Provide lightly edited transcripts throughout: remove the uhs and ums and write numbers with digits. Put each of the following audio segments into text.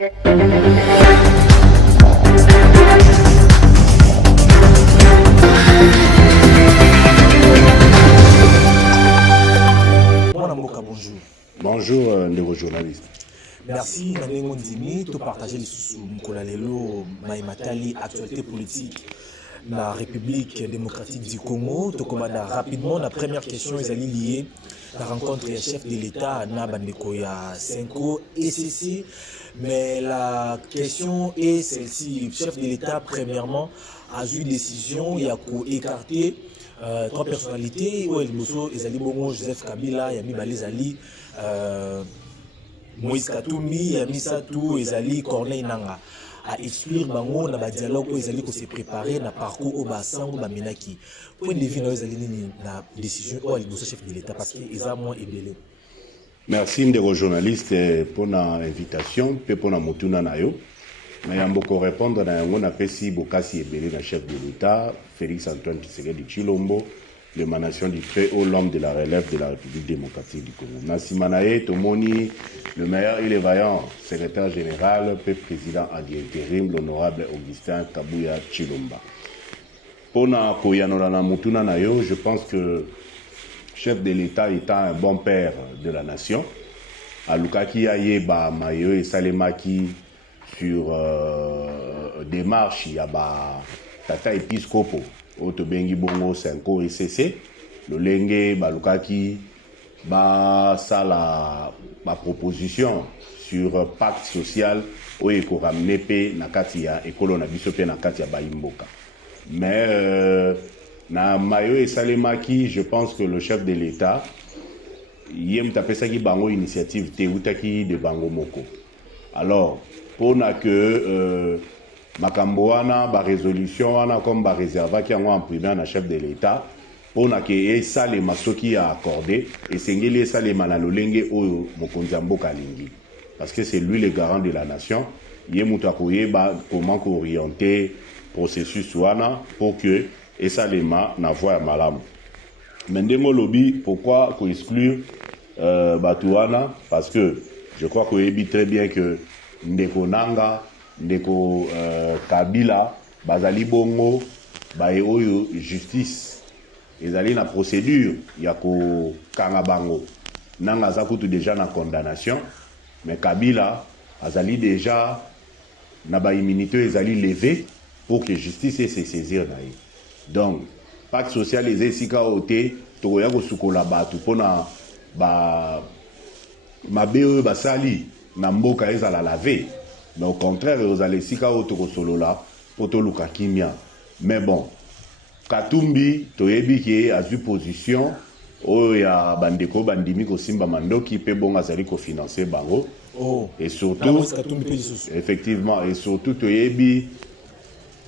Bonjour. Bonjour, les journalistes. Merci, Nanengo Ndimi, de partager les sous Mkolalelo, Maïmatali, actualité politique. La République démocratique du Congo, rapidement, la première question est liée à la rencontre des chefs de l'État, Nabandekoya, Senko et CC. Mais la question est celle-ci. Le chef de l'État, premièrement, a eu une décision, il a écarté trois personnalités, Ezali Bongo, Joseph Kabila, Yami Balezali, Moïse Katumbi, Yami Satou, Ezali Corneille Nanga. À exclure bango na ba dialogue où ils allaient se préparer na parcours au bassin ou menaki. Point de vue ils allaient na décision ou le chef de l'État parce qu'ils ont moins ébélé. Merci aux journalistes pour l'invitation et pour la motuna nayo. Mais il y a beaucoup répondre na yango na pesi bokasi ébélé na chef de l'État Félix Antoine Tshisekedi Tshilombo, l'émanation du très haut l'homme de la relève de la République démocratique du Congo. Nassimanaye Tomoni, le meilleur et le vaillant secrétaire général, puis président en intérim, l'honorable Augustin Kabouya Tshilomba. Pona Koyanolana Mutuna Nayo, je pense que le chef de l'État étant un bon père de la nation, Alukaki Ayeba Mayo et Salemaki sur démarche, il y a Tata Episcopo. Otobengi Bongo Senko et CC, le Lengue, Balukaki, ça la proposition sur pacte social où il faut ramener pe nakatia et colonna bisope nakatia baimboka. Mais na Mayo et Salemaki, je pense que le chef de l'État, yem tapesaki bango initiative te utaki de bango moko. Alors, pour que makambo wana ba résolution wana comme ba réserva qui en primaire na chef de l'État pour na ke sale masoki a accordé et sengeli sale manalolenge oyo mokonzi mboka lingi parce que c'est lui le garant de la nation yé mutakoye ba comment orienter processus wana pour que esalema na voie malamu mendengo lobby pourquoi ko exclure batuana parce que je crois que yebi très bien que ndeko nanga ndeko Kabila bazali bongo bae oyo justice ezali na procédure ya ko kanga bango nanga zakutu déjà na condamnation mais Kabila azali déjà na ba immunité ezali levé pour que justice se saisir na ye donc pacte social ezesika ote to ya ko sukola batu pona ba mabe oyo basali na mboka ezala lavé. Mais au contraire, vous allez si ka otoko solo là pour to luka kimia. Mais bon, Katumbi toyebi ki a eu position o ya bandeko bandimi ko simba mandoki pe bon azali ko financer bango. Oh. Et surtout effectivement et surtout toyebi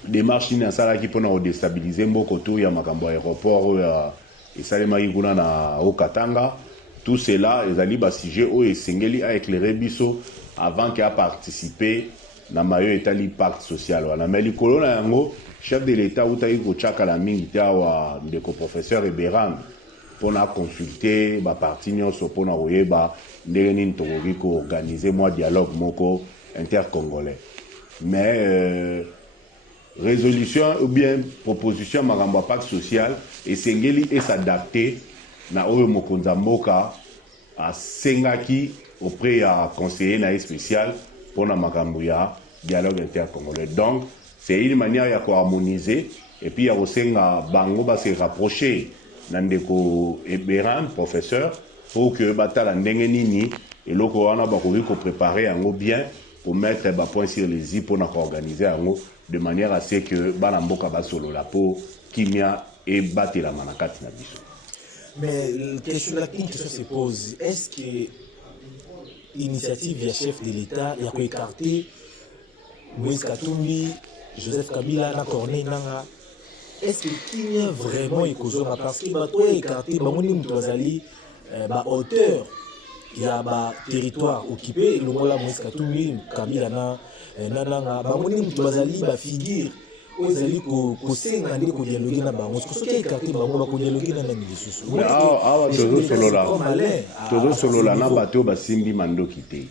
démarche ni asala ki pona déstabiliser mboko to ya makambo aéroport ya esalema iguna na Okatanga. Tout cela ezali ba sujet o esengeli a éclairer biso avant qu'il a participé na mayo etali pacte social wana mais likolo na yango chef de l'État utayi ko chaka la mingi tawa ndeko professeur Eberan pona consulter ba parti nyonso pona oyeba ndenge nini tokoki ko organiser moi dialogue moko intercongolais mais résolution ou bien proposition makambo pacte social esengeli et s'adapter na oyo mokonza mboka a sengaki auprès à conseiller naï spécial pour la Makambuya dialogue intercongolais. Donc, c'est une manière de harmoniser et puis il y a aussi bango va se rapprocher nandeko Eberan professeur pour que batala ndengenini et loko wana ba ko préparer ango bien pour mettre ba point sur les i pour organiser ango de manière à ce que bana mboka ba solo la pour kimia et battre la manakati na biso. Mais la question se pose, est-ce que l'initiative via chef de l'État il y a écarté Moïse Katumbi, Joseph Kabila, na Corneille Nanga, est-ce qu'il y a vraiment écosoma parce que bato écarté bango ni mutozali ba hauteur il y a ba territoire occupé le mola Moïse Katumbi Kabila na Nanga bango ni mutozali ba figure ozali ko senga ndi ko dialoguer na bango parce que écarté bango ba ko dialoguer na nani lisusu tozo solo la na bato basimbi mandoki te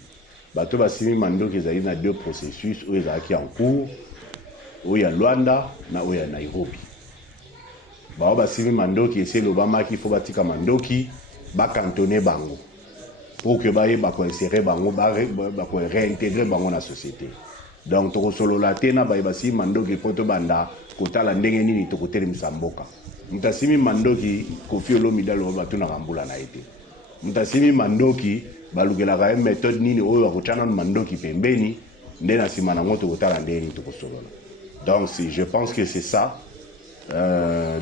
bato basimi mandoki ezali na deux processus oyo ezalaki en cours oyo ya Luanda na oyo ya Nairobi. Bao basimi mandoki ese lobamaki fo batika mandoki bakantone bango pour que baye bakoinsérer bango bako réintégrer bango na société. Donc tokosolola te na baye basimi mandoki poto banda kotala ndenge nini tokotelemisa mboka. Mutasimi mandoki Koffi Olomide lo batuna kambula na ete. Mutasimi mandoki balukelaka méthode nini oyo akotana mandoki pembeni nde na sima na moto kotala ndenge nini tokosolola. Donc je pense que c'est ça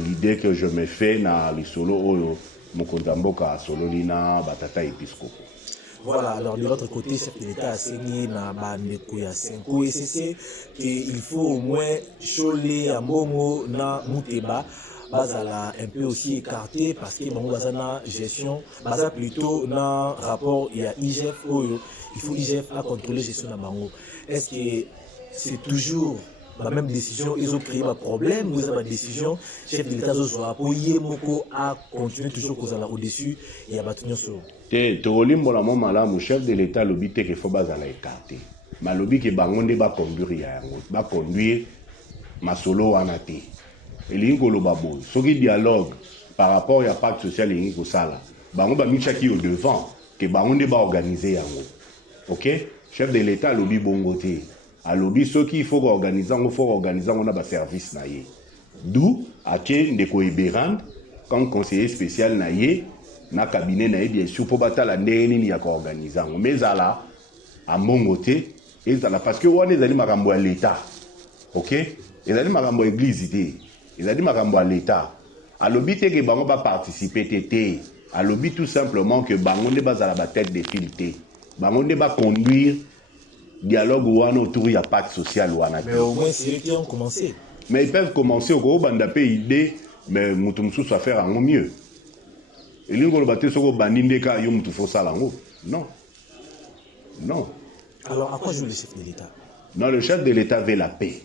l'idée que je me fais na lisolo oyo mokonzamboka sololina batata episcopo. Voilà, alors de l'autre côté, chef de l'État a saigné na bandeko ya Senko et c'est qu'il faut au moins choler à Momo na Mouteba. Bazala un peu aussi écarté parce que bango bazana gestion baza plutôt na rapport il y a IGF oyo il faut IGF à contrôler gestion na bango. Est-ce que c'est toujours la même décision ils ont créé un problème ou ils ont une décision chef de l'État soit apoyé moko à continuer toujours kozala au-dessus il y a batunyo so te tolimbo la moma la mon chef de l'État lobité que faut bazala écarté malobi ke bango nde ba conduire yango ba conduire masolo wana te. Et ce qui dialogue par rapport à pacte social et sala, bango ba michaki au devant que bango ne ba organiser yango. OK? Chef de l'État lobby bongoté. A lobby ce qu'il faut organiser, on a ba service na yé. D'où a tien ndeko Eberand comme conseiller spécial na yé na cabinet na yé bien sûr pour batala ndeni ni ya ko organiser. Mais ala a mongoté et ala parce que on est allé makambo à l'État. OK? Et allé makambo église idée. Ils ont dit makambo à l'État. À l'obité que bango va participer tété. À l'obité tout simplement que bango ne base à la tête des filtres. Bango ne va conduire dialogue ou autour il y a pacte social ou mais au moins c'est eux qui ont commencé. Mais ils peuvent commencer au gros bandapé idée mais mutumsu soit faire en mieux. Et l'ingo le baté soko bandinde ka yo mutu faut ça lango. Non. Non. Alors à quoi joue le chef de l'État? Non, le chef de l'État veut la paix.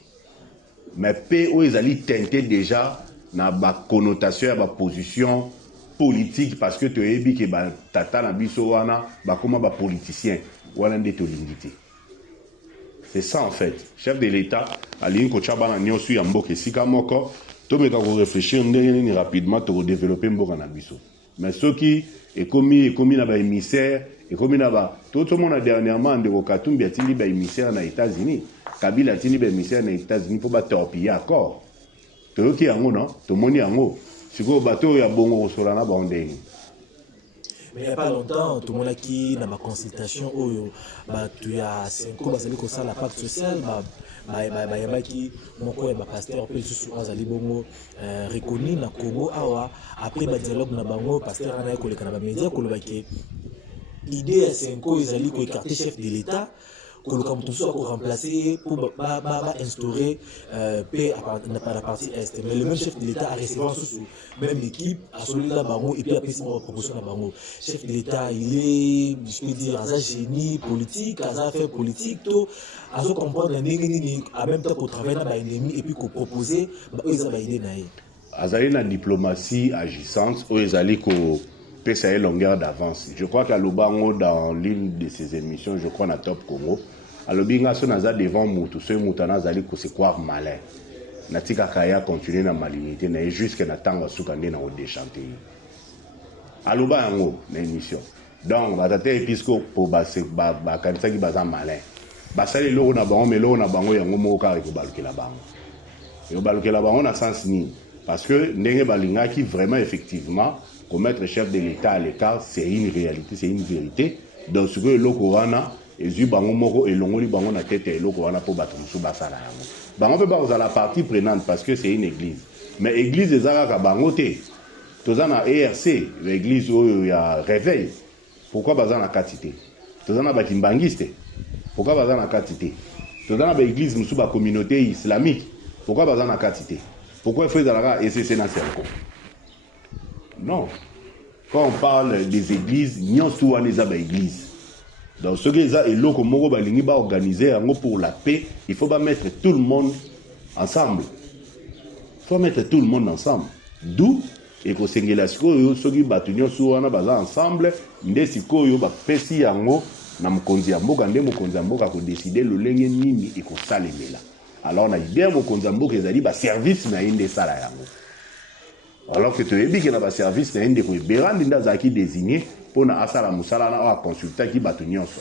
Mais paix où ils allaient teinter déjà na ba connotation ba position politique parce que tu es dit que ba tata na biso wana ba comment ba politicien wana ndeto lingité. C'est ça en fait. Chef de l'État ali ko chaba na nyosu ya mboke sika moko to meka ko réfléchir ndenge rapidement to développer mboka na biso. Mais ceux qui est commis na ba émissaire et commis na ba tout le monde dernièrement de Katumbi atili ba émissaire na États-Unis. Kabila tini be misère na États-Unis pour ba torpiller accord. To ki yango non, to moni yango. Siko bateau ya bongo solana ba ndenge. Mais il n'y a pas longtemps, tout le monde qui dans ma consultation tu as 5 ans basali ko ça la pacte social qui mon ko ba pasteur pe sous azali bongo reconnu na Congo awa après ba dialogue na bango pasteur ana ko lekana ba média ko lobaki idée ya 5 ans ezali ko écarter chef de l'État que le Cameroun soit remplacé pour instaurer paix à la partie Est. Mais le même chef de l'État a reçu sous même l'équipe, a sollicité la Bango et puis a pris sa proposition à la Bango. Chef de l'État, il est, je peux dire, un génie politique, un affaire politique, tout, à se comprendre, en même temps qu'on travaille dans l'ennemi et puis qu'on propose, ils ont idée. Azali na diplomatie agissante, ils allaient qu'on PSA longueur d'avance. Je crois qu'à Lubango, dans l'une de ses émissions, je crois, dans Top Congo, à Lubinga, son naza devant Moutou, ce Moutana Zali, qu'on se croire malin. Natika Kaya continue dans malinité, n'a jusqu'à Natanga Soukandé dans le déchanté. À Lubango, dans l'émission. Donc, Batate Episco pour Bakansa qui bazan malin. Basali l'eau na bango, mais l'eau na bango, yango moka et baluke la bango. Et baluke la bango n'a sens ni. Parce que Nenge Balinga qui vraiment, effectivement, commettre chef de l'État à l'écart, c'est une réalité, c'est une vérité. Donc, ce que l'Okorana, et Zubango Moko et Longoli Bango na tête et l'Okorana pour battre sous Basala. Bango peut pas la partie prenante parce que c'est une église. Mais l'église des Arabes, Bango T. Tous en a ERC, l'église où il y a réveil. Pourquoi Bazan a quantité? Tous en a Bakimbangiste. Pourquoi Bazan a quantité? Tous en a l'église sous la communauté islamique. Pourquoi Bazan a quantité? Pourquoi il faut et c'est non. Quand on parle des églises, il y a souvent des églises. Donc, ce qui est là, il faut organiser pour la paix. Il faut mettre tout le monde ensemble. Il faut mettre tout le monde ensemble. D'où, et que ceux qui battent ensemble, ils ont na mokonzi ya mboka nde mokonzi ya mboka ko décider lolenge nini iko salemela. Alors na idée mokonzi ya mboka ezali ba service na inde sala yango. Alors que tu es bien que service na inde ko berandi ndaza ki désigné pour na asala musala na a consultant ki batu nyonso.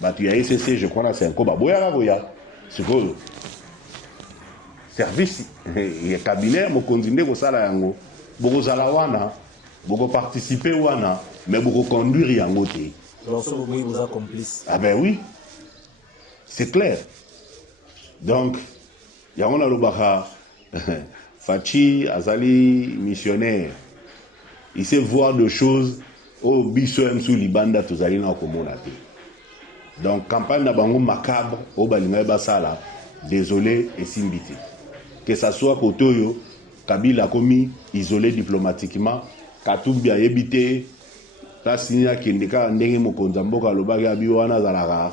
Batu ya SCC je crois na c'est encore baboya boya. Siko service ya cabinet mokonzi nde ko sala yango. Boko zala wana, boko participer wana, mais boko conduire yango te. Alors ça vous êtes complice. Ah ben oui. C'est clair. Donc il y a on a le baha Fachi azali missionnaire. Il sait voir de choses au biso sous libanda tozali na komona te. Donc campagne na bango macabre au balinga basala. Désolé et simbiti. Que ça soit Kotoyo, Kabila komi isolé diplomatiquement, Katumbi a évité ta signa kindika ndenge mokonza mboka lobaki abiwana zalaka.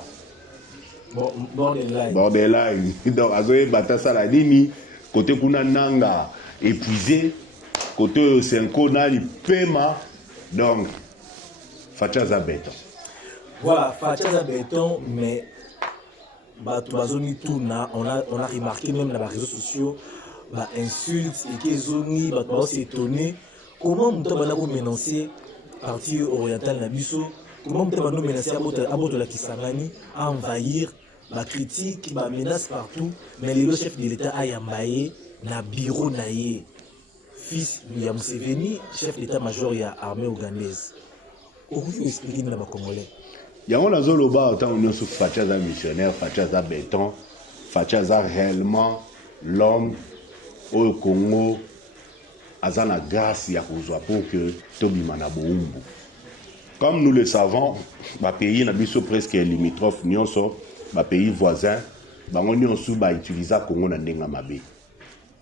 Borderline. Donc azoye batasa la dini côté kuna nanga épuisé, côté senko nani pema. Donc Fachaza béton. Voilà, Fachaza béton, mais on a remarqué même dans les réseaux sociaux, insultes et qu'ils ont s'étonné. Comment on peut menacer parti oriental Nabiso? Comment on peut menacer à la Kisangani à envahir la critique, la menace partout? Mais le chef de l'État a yambaye na bureau naïe. Fils de Museveni, chef d'état-major de l'armée ougandaise. Comment vous expliquez les Congolais? Il y a un zoloba autant on sur Fachaza missionnaire, Fachaza béton, Fachaza réellement l'homme au Congo azana grâce ya kozwa pour que Tobi Manaboumbu. Comme nous le savons, ma pays na biso presque limitrophe nyonso, ma pays voisin, bango nyonso ba utiliser Congo na ndenga mabe.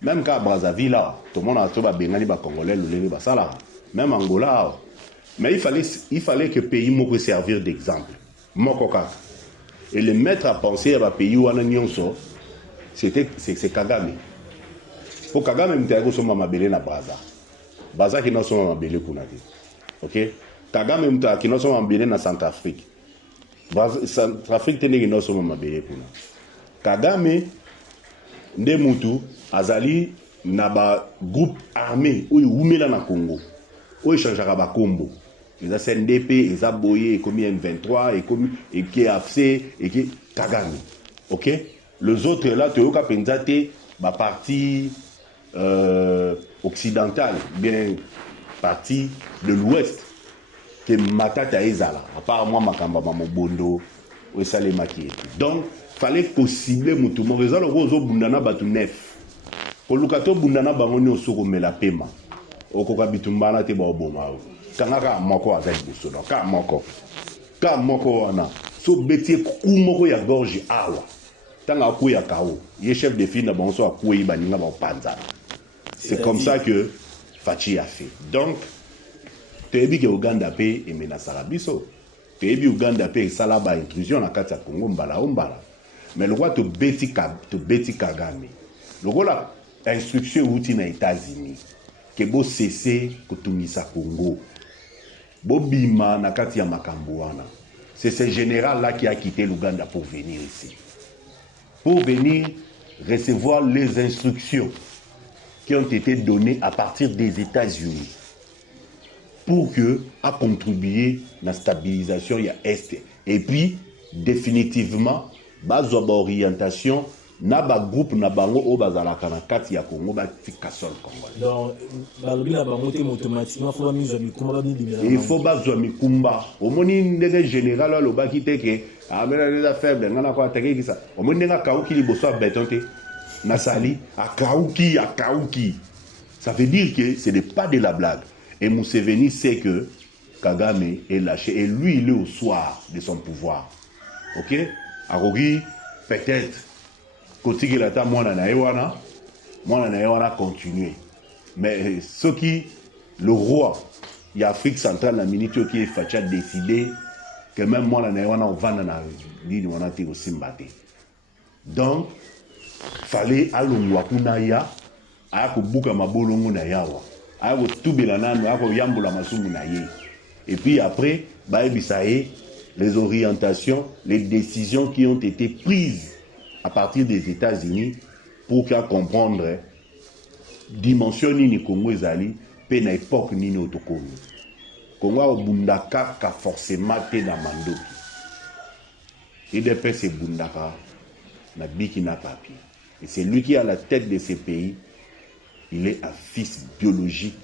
Même quand Brazzaville là, tout le monde a trouvé bengani ba congolais le ba sala. Même Angola. Mais il fallait que le pays puisse servir d'exemple. Mokoka. Et le mettre à penser à un pays où on a c'est Kagame. Pour Kagame, il y a un na Braza. Braza qui n'a pas mabélé pour nous. Ok? Kagame qui n'a pas mabélé na Centrafrique. Centrafrique qui n'a pas mabélé pour nous. Kagame, Ndemutu, Azali, na ba groupe armé où il oumela na Congo. Où il changera ba combo. Les CNDP, les Aboye, et comme M23, et qui est AFC, et qui est Kagame. Ok? Les autres là, tu as pensé ma partie occidentale, bien partie de l'ouest, que Matata Ezala, à part moi, Makamba, Mamobondo, ou Salemaki. Donc, il fallait possible, Moutoumou, raison, le rose Bundana Batu Nef. Pour le cateau Bundana Bangoni au Soro Mela Pema. Au Kokabitumbana Teba Obomao. Kanaka moko azali bosono ka moko wana so betie kumoko ya gorge awa tanga ku ya kao ye chef de file na bonso akuyi baninga ba panza. C'est comme ça que Fachi a fait. Donc tebi ke Uganda pe e menasala biso tebi Uganda pe sala ba intrusion na kati ya Congo mbala. Mais le roi to beti Kagame le roi la instruction outi na États-Unis que bo cesser kotumisa Congo. Bobima Nakati Makambuana. C'est ce général-là qui a quitté l'Ouganda pour venir ici. Pour venir recevoir les instructions qui ont été données à partir des États-Unis. Pour que, à contribuer à la stabilisation de l'Est. Et puis, définitivement, base orientation, na ba groupe na bango o bazalaka na kati ya Congo ba tika sol Congo. Donc balobi na bango te automatiquement faut ba mizo mikumba ba libérer. Il faut bazwa mikumba. Omoni ndenge général lo baki teke amena les affaires ngana ko atake kisa. Omoni nga kauki liboso béton te. Nasali akauki. Ça veut dire que ce n'est pas de la blague. Et Museveni sait que Kagame est lâché et lui il est au soir de son pouvoir. OK? Arogi peut-être Kotiki lata mwana na ewana continuer. Mais ce qui, le roi, il y a Afrique centrale, la minute qui est Facha décidé que même mwana na ewana on va dans la ligne on a été aussi mbatté. Donc, fallait alongwa kunaya, ayako buka mabolongo na yawa, ayako tubela nano, ayako yambola masumu na ye. Et puis après, baebisaye les orientations, les décisions qui ont été prises à partir des États-Unis pour qu'à comprendre dimension nini Congo ezali pe na époque nini otokomi. Congo obundaka ka forcément te na mandoki. IDPS c'est bundaka na biki na papier. Et c'est lui qui est à la tête de ces pays. Il est un fils biologique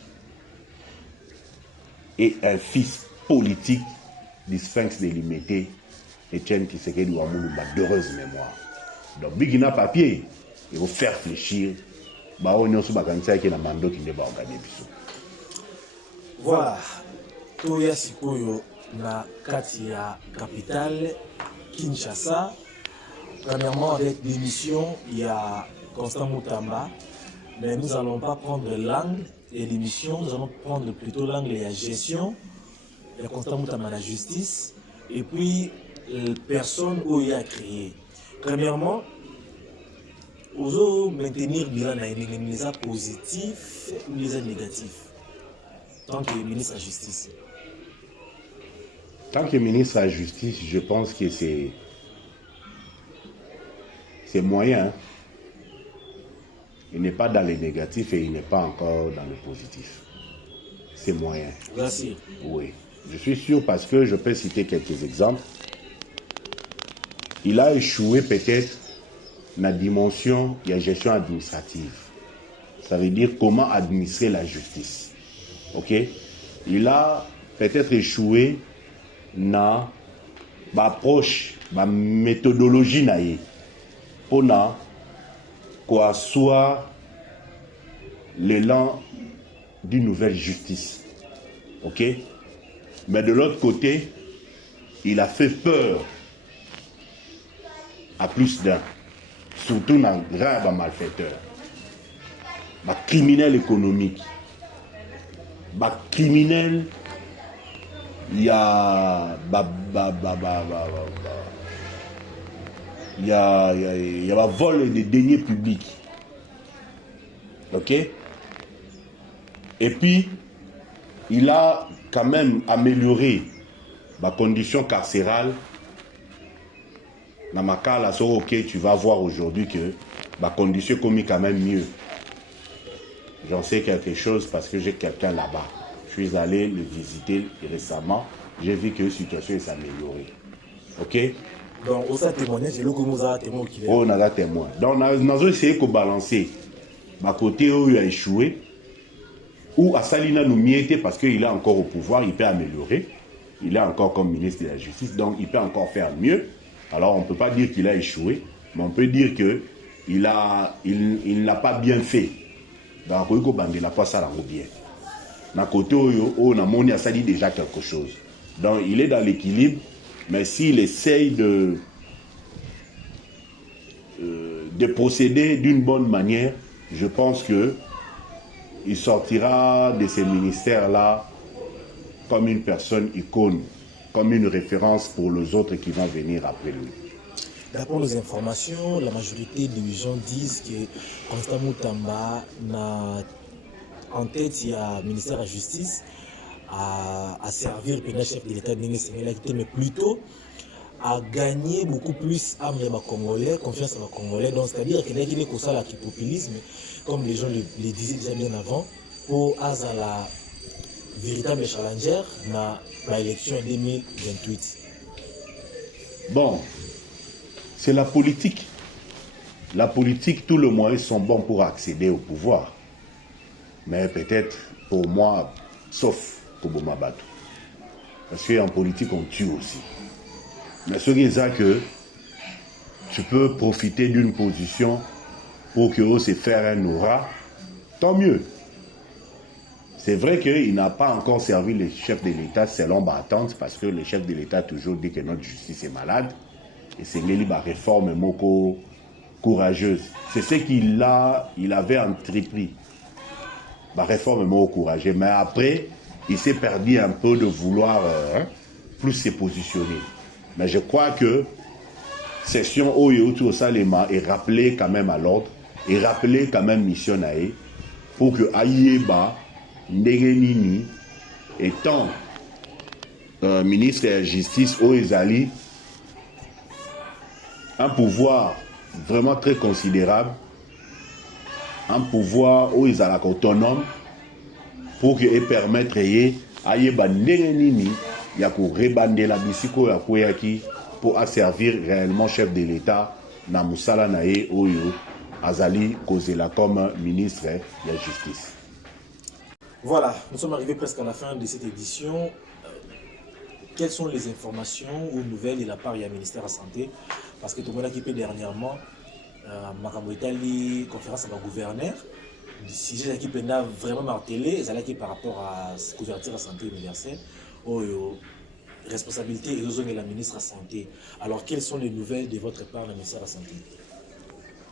et un fils politique du Sphinx délimité, Etienne Tshisekedi Wamulumba, d'heureuse mémoire. Donc, Bigina papier, il faut faire réfléchir. Voilà, Toya Sikoyo na Katia capitale Kinshasa. Premièrement, avec l'émission, il y a Constant Moutamba, mais nous n'allons pas prendre l'angle de l'émission, nous allons prendre plutôt l'angle de la gestion. Il y a Constant Moutamba la justice, et puis personne où il a créé. Premièrement, vous maintenir bilan les positifs ou les négatifs, tant que ministre de la Justice. Tant que ministre de la Justice, je pense que c'est moyen. Il n'est pas dans les négatifs et il n'est pas encore dans le positif. C'est moyen. Merci. Oui. Je suis sûr parce que je peux citer quelques exemples. Il a échoué peut-être dans la dimension de la gestion administrative. Ça veut dire comment administrer la justice. Ok? Il a peut-être échoué dans l'approche, la méthodologie pour qu'on soit l'élan d'une nouvelle justice. Ok? Mais de l'autre côté, il a fait peur à plus d'un, surtout dans les grands malfaiteurs, les criminels économiques, les criminels, il y a le vol des deniers publics. Ok? Et puis, il a quand même amélioré la condition carcérale. Dans ma cas, là, ok, tu vas voir aujourd'hui que la condition est quand même mieux. J'en sais quelque chose parce que j'ai quelqu'un là-bas. Je suis allé le visiter récemment. J'ai vu que la situation s'est améliorée. Ok? Donc, on a témoigné, c'est le que a témoin qui est. On a témoin. Donc, on a essayé de balancer. Ma côté où il a échoué, ou à Salina nous miette parce qu'il est encore au pouvoir, il peut améliorer. Il est encore comme ministre de la Justice, donc il peut encore faire mieux. Alors, on ne peut pas dire qu'il a échoué, mais on peut dire qu'il n'a pas bien fait. Donc, il n'a pas ça bien. D'un côté, on a sali déjà quelque chose. Donc, il est dans l'équilibre, mais s'il essaye de procéder d'une bonne manière, je pense qu'il sortira de ces ministères-là comme une personne icône, comme une référence pour les autres qui vont venir après lui. D'après les informations, la majorité des gens disent que Constant Moutamba, en tête, il y a le ministère de la Justice, à servir le chef de l'État, mais plutôt à gagner beaucoup plus à les Congolais, confiance à les Congolais. Donc, c'est-à-dire qu'il y a ça qui populisme, comme les gens le disaient déjà bien avant, pour la véritable challenger dans l'élection 2028. Bon, c'est la politique. La politique, tous les moyens sont bons pour accéder au pouvoir. Mais peut-être, pour moi, sauf Koboma Batou. Parce qu'en politique, on tue aussi. Mais ce qui est ça que tu peux profiter d'une position pour que se faire un aura, tant mieux. C'est vrai qu'il n'a pas encore servi le chef de l'État selon ma attente, parce que le chef de l'État a toujours dit que notre justice est malade. Et c'est une réforme moko courageuse. C'est ce qu'il avait entrepris. La réforme moko courageuse. Mais après, il s'est perdu un peu de vouloir plus se positionner. Mais je crois que session Oyo Salema est rappelée quand même à l'ordre, et rappelée quand même mission nae, pour que Aïeba, Ndegenini, étant ministre de la Justice au Ezali un pouvoir vraiment très considérable, un pouvoir où ils sont autonomes pour que permettre à yeba ndenge nini ya ko rebandela bisiko ya koyaki pour asservir réellement chef de l'État na musala na ye oyo azali kozela comme ministre de la Justice. Voilà, nous sommes arrivés presque à la fin de cette édition. Quelles sont les informations ou nouvelles de la part du ministère de la Santé? Parce que tout le monde a équipé dernièrement Makambo Italie, conférence avec le gouverneur. Si j'ai équipé vraiment martelé, c'est là qui par rapport à la couverture de la santé universelle, responsabilité et de la ministre de la Santé. Alors, quelles sont les nouvelles de votre part, le ministère de la Santé?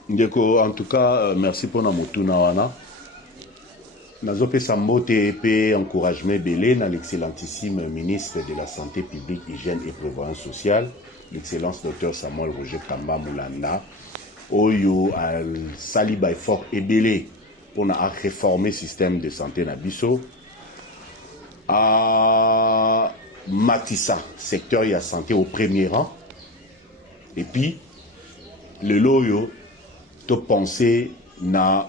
Ndeko, en tout cas, merci pour notre tournawana. Nazope Sambote et encouragement belé dans l'excellentissime ministre de la Santé publique, Hygiène et Prévoyance sociale, l'excellence Dr Samuel Roger Kamba Moulanda, Oyo al saliba fort et belé pour réformer le système de santé na biso. À Matissa, secteur de la santé au premier rang. Et puis, le loyo, to penser na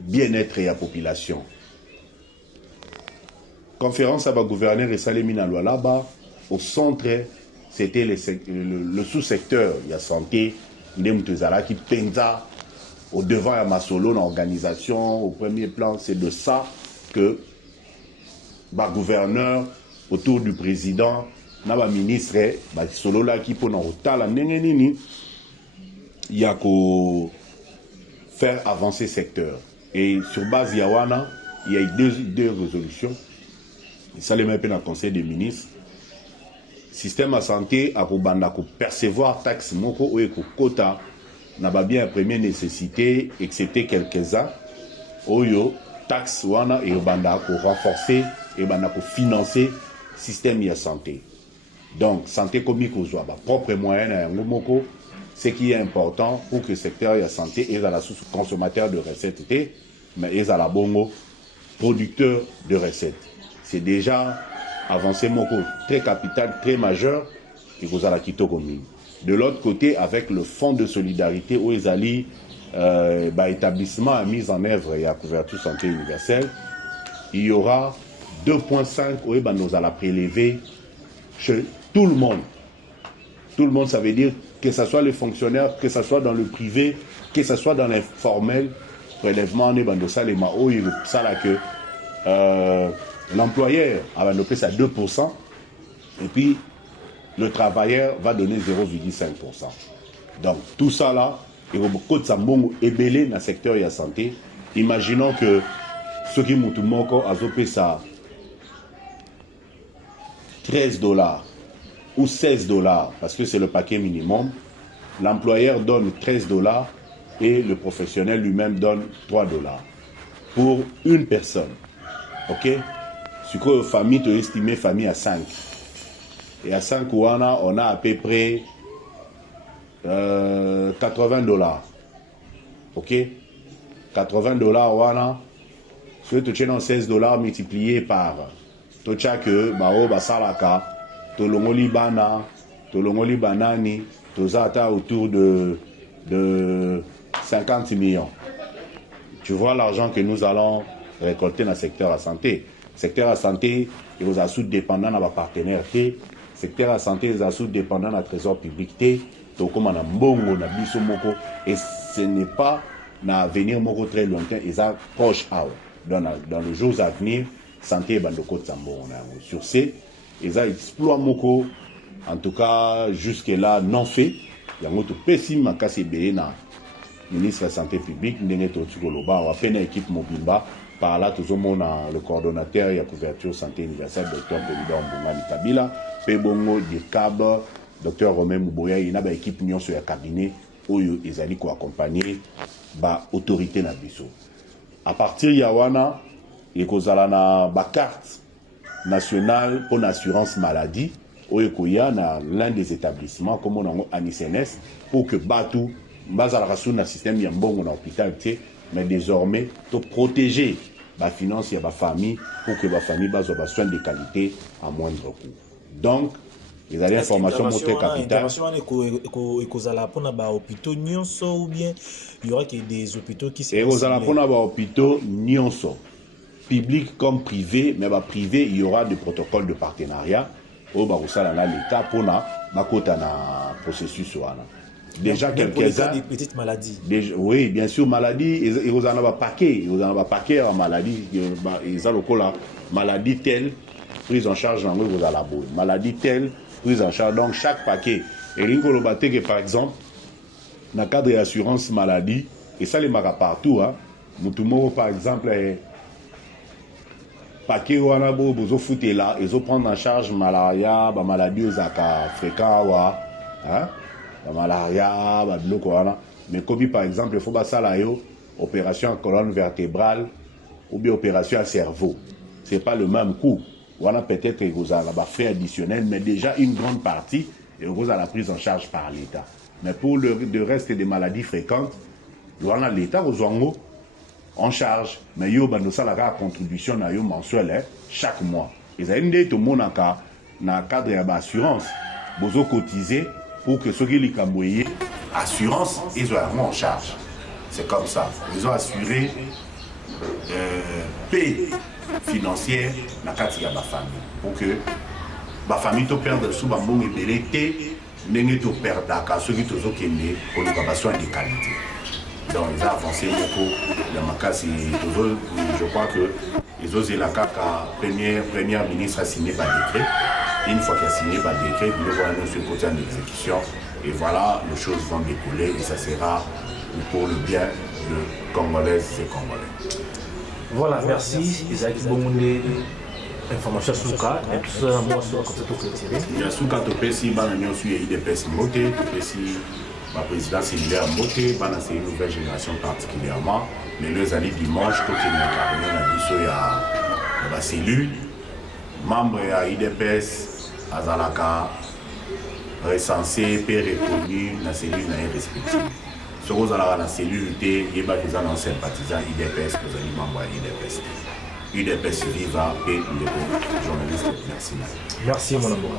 bien-être de la population. Conférence avec le gouverneur et Salemina là-bas, au centre, c'était le sous-secteur de la santé, qui penza au devant de ma solo dans l'organisation, au premier plan, c'est de ça que le gouverneur, autour du président, le ministre, solo là qui peut il y a qu'à faire avancer le secteur. Et sur base de Yawana, il y a eu deux résolutions. Ça les met dans le Conseil des ministres. Système de santé a percevoir taxe moko ou quota n'a pas bien première nécessité, excepté quelques-uns. Oyo taxe wana et banda pour renforcer et banda pour financer système de santé. Donc santé comme qu'on propre moyen à moko. Ce qui est important pour que le secteur de la santé est à la source consommateur de recettes, mais est à la bongo producteur de recettes. C'est déjà avancé très capital, très majeur, et vous allez quitter commune. De l'autre côté, avec le fonds de solidarité où ils allaient établissement à mise en œuvre et à couverture santé universelle, il y aura 2,5 où nous allons prélever chez tout le monde. Tout le monde, ça veut dire que ce soit les fonctionnaires, que ce soit dans le privé, que ce soit dans l'informel, prélèvement, l'employeur va donner ça 2%, et puis le travailleur va donner 0,5%. Donc tout ça là, il y a beaucoup de sambongo ébélé dans le secteur de la santé. Imaginons que ceux qui m'ont tout le monde a ça $13 ou $16, parce que c'est le paquet minimum. L'employeur donne $13 et le professionnel lui-même donne $3 pour une personne. Ok? Ce que famille, tu estimé famille à 5. Et à 5, on a à peu près $80. Ok? $80, si tu as $16 multiplié par tu as que salaka, tolongoli bana, tolongoli banani, tozata autour de 50 millions. Tu vois l'argent que nous allons récolter dans le secteur de la santé. Le secteur de la santé, il vous a sous-dépendant de la partenaire. Le secteur de la santé, il vous a sous-dépendant de la trésor public. Et ce n'est pas un avenir très lointain, ils sont proches. Dans les jours à venir, santé est bandoko tsambo. Sur ce, ils ont exploité moko. En tout cas, jusque-là, non fait. Il y a un autre pessime à casser ministre de la Santé publique, Ndenge Tokoloba, on a fait une équipe Mobimba. Par là, tout le monde a le coordonnateur et la couverture santé universelle, Dr Belida Mbongani Kabila, Pebongo, Dirkab, Dr Romain Mouboya, il y a une équipe union sur le cabinet où ils allaient accompagner l'autorité na biso. À partir de Yawana, il y a une carte nationale pour l'assurance maladie, où il y a l'un des établissements, comme on a en ICNS, pour que Batou, le système Yambongo dans l'hôpital, mais désormais, pour protéger la finance et la famille, pour que la famille ait des soins de qualité à moindre coût. Donc, ils avaient information montée capitale. Intervention ekozala pona ba hôpitaux nyonso ou bien il y aura que des hôpitaux qui se et ekozala pona ba hôpitaux nyonso, public comme privé, mais ba privé il y aura des protocoles de partenariat au barosala na l'état pona bakota na processus wana. Déjà quelques-uns des petites maladies. Déjà, oui, bien sûr maladies et vous en avez paquet, en maladie ils ont le là maladie telle prise en charge dans vous à la boue, maladie telle prise en charge donc chaque paquet et l'ingolo baté que par exemple dans le cadre d'assurance maladie et ça les marra partout hein mutumo par exemple paquet wana bo bozo fouté là ils ont prendre en charge malaria ba maladie aux aka fréquent wa hein ba malaria ba biloko wana mais comme par exemple il faut ba sala yo opération à colonne vertébrale ou bien opération à cerveau c'est pas le même coût. On a peut-être que vous avez fait additionnel, mais déjà une grande partie et vous avez la prise en charge par l'État. Mais pour le reste des maladies fréquentes, l'État vous en charge. Mais il y a la contribution mensuelle chaque mois. Ils ont dit tout le monde dans le cadre de l'assurance, vous cotisez pour que ceux qui ont assurance, ils ont en charge. C'est comme ça. Ils ont assuré paix financière na kati ya ba famille pour que ba famille to perdre sous ba mbongo ebelete ndenge to perdaka ceux qui tozo kende pour le soin de qualité. Donc ils ont avancé beaucoup la makasi tozo je crois que ils osent la kaka premier ministre a signé par décret. Une fois qu'il a signé par décret, nous allons sur le côté en exécution et voilà les choses vont décoller et ça sera pour le bien de Congolaises et Congolais. Voilà, merci. Isaac Bomunde, information Souka, tout ça, moi, sur côté tout clôturé. Il y a Souka, tu peux si, ban union sur IDPS Moté, tu peux si, ma présidence cellulaire Moté, ban c'est une nouvelle génération particulièrement. Mais les années dimanche, tout est dans la réunion, il y a la cellule, membre à IDPS, Azalaka, recensé, puis reconnu, la cellule n'a respectée. Ce que vous avez dans la cellule, il y a des sympathisants IDPS, vous avez membre IDPS. IDPS Viva et les journalistes. Merci. Merci, mon amour.